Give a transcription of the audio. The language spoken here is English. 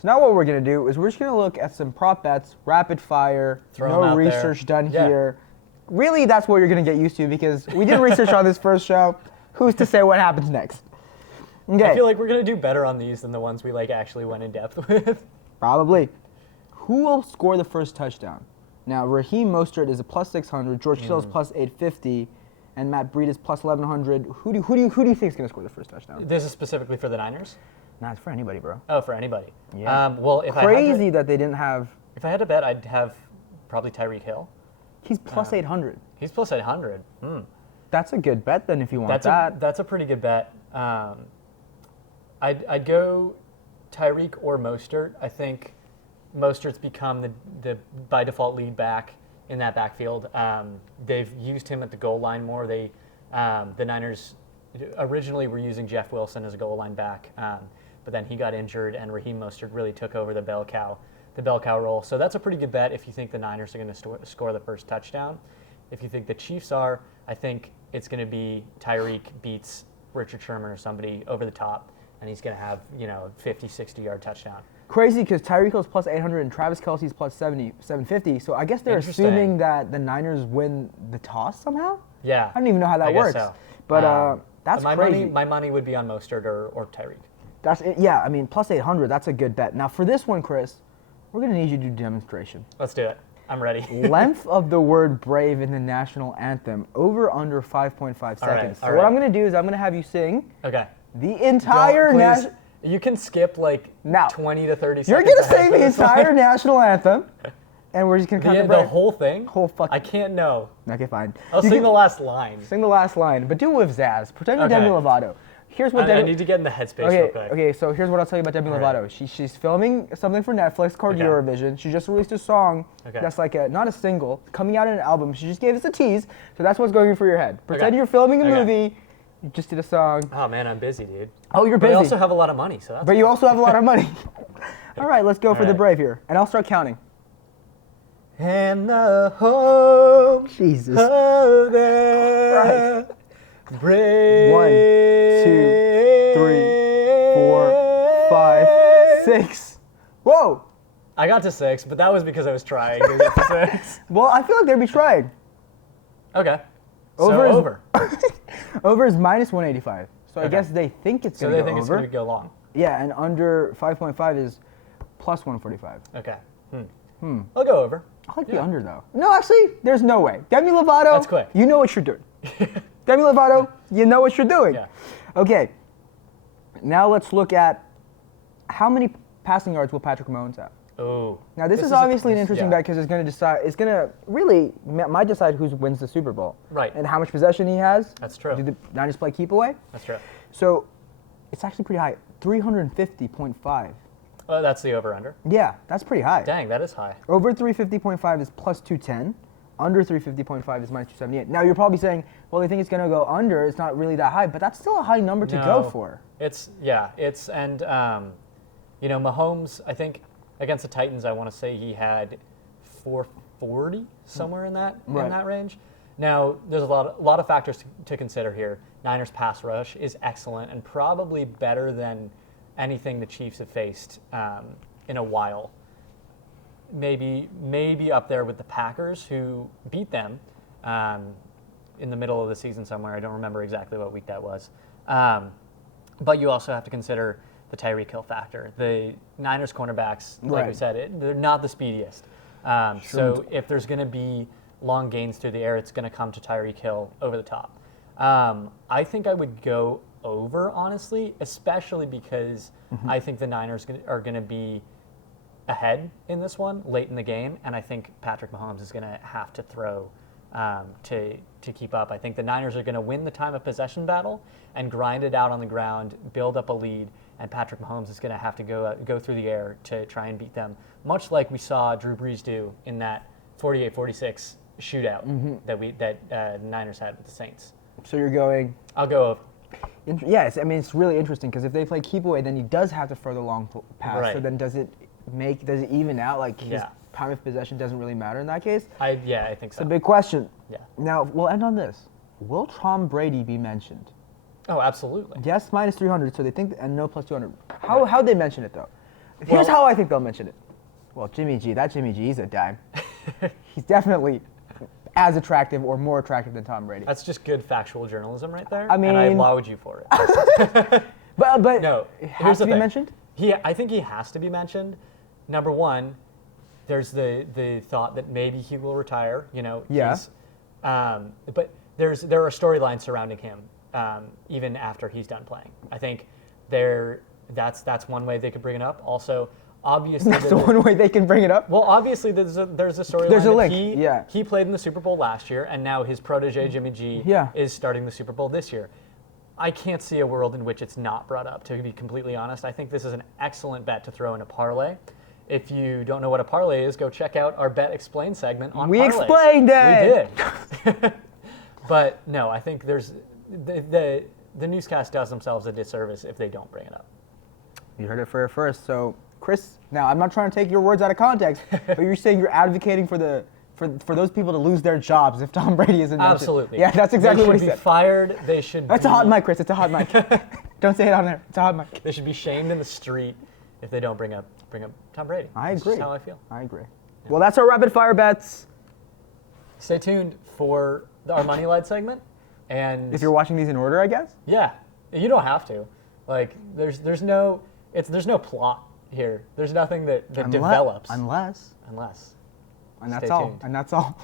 So now what we're going to do is we're just going to look at some prop bets, rapid fire, no research done here. Really, that's what you're going to get used to because we did research on this first show. Who's to say what happens next? Okay. I feel like we're going to do better on these than the ones we actually went in depth with. Probably. Who will score the first touchdown? Now, Raheem Mostert is a plus 600, George Kittle is plus 850, and Matt Breida is plus 1100. Who do you think is going to score the first touchdown? This is specifically for the Niners? Nah, it's for anybody, bro. Oh, for anybody. Yeah. Well, if Crazy that they didn't have... If I had to bet, I'd have probably Tyreek Hill. He's plus 800. He's plus 800. That's a good bet then if you want that. That's a pretty good bet. I'd go Tyreek or Mostert. I think Mostert's become the by default lead back in that backfield. They've used him at the goal line more. The Niners originally were using Jeff Wilson as a goal line back, but then he got injured and Raheem Mostert really took over the bell cow role. So that's a pretty good bet if you think the Niners are going to score the first touchdown. If you think the Chiefs are, I think it's going to be Tyreek beats Richard Sherman or somebody over the top, and he's going to have 50, 60-yard touchdown. Crazy because Tyreek Hill's plus 800 and Travis Kelce's plus 750. So I guess they're assuming that the Niners win the toss somehow? Yeah. I don't even know how that works. So. But that's crazy. My money would be on Mostert or Tyreek. That's it. Yeah, I mean, plus 800, that's a good bet. Now for this one, Chris, we're going to need you to do a demonstration. Let's do it. I'm ready. Length of the word brave in the national anthem, over under 5.5 seconds. Right, so what I'm going to do is I'm going to have you sing the entire national... You can skip now, 20 to 30 seconds. You're going to sing the entire national anthem, and we're just going to count the whole thing? Whole fucking... I can't know. Okay, fine. I'll sing the last line. Sing the last line, but do it with Zaz. Pretend you're Demi Lovato. Here's what I need to get in the headspace real quick. Okay, so here's what I'll tell you about Demi Lovato. She's filming something for Netflix called Eurovision. She just released a song that's like not a single, coming out in an album. She just gave us a tease, so that's what's going through your head. Pretend you're filming a movie. You just did a song. Oh man, I'm busy, dude. Oh, you're busy. But I also have a lot of money, so that's But you also have a lot of money. All right, let's go for the brave here, and I'll start counting. And the home Jesus. of the brave. 1, 2, 3, 4, 5, 6. Whoa! I got to 6, but that was because I was trying to get to 6. Well, I feel like they'd be trying. Okay. Over. Over is minus 185. So I guess they think it's going to go over. So they think it's going to go long. Yeah, and under 5.5 is plus 145. Okay. I'll go over. I like the under, though. No, actually, there's no way. Demi Lovato, that's quick. You know what you're doing. Demi Lovato, you know what you're doing. Yeah. Okay. Now let's look at how many passing yards will Patrick Mahomes have. Oh. Now this is obviously an interesting bet because it's going to really might decide who wins the Super Bowl. Right. And how much possession he has. That's true. Do the Niners play keep away? That's true. So it's actually pretty high, 350.5. That's the over-under. Yeah, that's pretty high. Dang, that is high. Over 350.5 is plus 210. Under 350.5 is minus 278. Now you're probably saying, well, they think it's going to go under. It's not really that high, but that's still a high number to go for. Mahomes, I think against the Titans, I want to say he had 440 somewhere in that range. Now there's a lot of factors to consider here. Niners pass rush is excellent and probably better than anything the Chiefs have faced in a while. Maybe up there with the Packers, who beat them in the middle of the season somewhere. I don't remember exactly what week that was. But you also have to consider the Tyreek Hill factor. The Niners cornerbacks, like we said, they're not the speediest. So if there's going to be long gains through the air, it's going to come to Tyreek Hill over the top. I think I would go over, honestly, especially because I think the Niners are going to be ahead in this one late in the game, and I think Patrick Mahomes is going to have to throw to keep up. I think the Niners are going to win the time of possession battle and grind it out on the ground, build up a lead, and Patrick Mahomes is going to have to go through the air to try and beat them, much like we saw Drew Brees do in that 48-46 shootout that the Niners had with the Saints. So you're going... I'll go over. Yes, I mean, it's really interesting because if they play keep away, then he does have to throw the long pass. Right. So then does it even out? Like his time of possession doesn't really matter in that case? I think so. It's a big question. Yeah. Now, we'll end on this. Will Tom Brady be mentioned? Oh, absolutely. Yes, minus 300, so they think, and no plus 200. How'd they mention it, though? Here's how I think they'll mention it. Well, Jimmy G, he's a dime. He's definitely as attractive or more attractive than Tom Brady. That's just good factual journalism right there. I mean, and I laud you for it. but no, it has to be mentioned? I think he has to be mentioned. Number one, there's the thought that maybe he will retire. Yeah. But there are storylines surrounding him even after he's done playing. I think that's one way they could bring it up. Also, obviously, that's the one way they can bring it up. Well, obviously, there's a storyline. There's a link. He played in the Super Bowl last year, and now his protege Jimmy G is starting the Super Bowl this year. I can't see a world in which it's not brought up. To be completely honest, I think this is an excellent bet to throw in a parlay. If you don't know what a parlay is, go check out our Bet Explain segment on parlays. We explained it. We did. But no, I think there's the newscast does themselves a disservice if they don't bring it up. You heard it for first. So, Chris, now I'm not trying to take your words out of context, but you're saying you're advocating for those people to lose their jobs if Tom Brady isn't mentioned. Absolutely. Yeah, that's exactly what he said. They should be fired. They should. That's a hot mic, Chris. It's a hot mic. Don't say it on there. It's a hot mic. They should be shamed in the street if they don't bring up Tom Brady. I agree. That's just how I feel. I agree. Yeah. Well, that's our rapid fire bets. Stay tuned for our money line segment. And if you're watching these in order, I guess. Yeah, you don't have to. Like, there's no plot here. There's nothing that develops unless. And And that's all.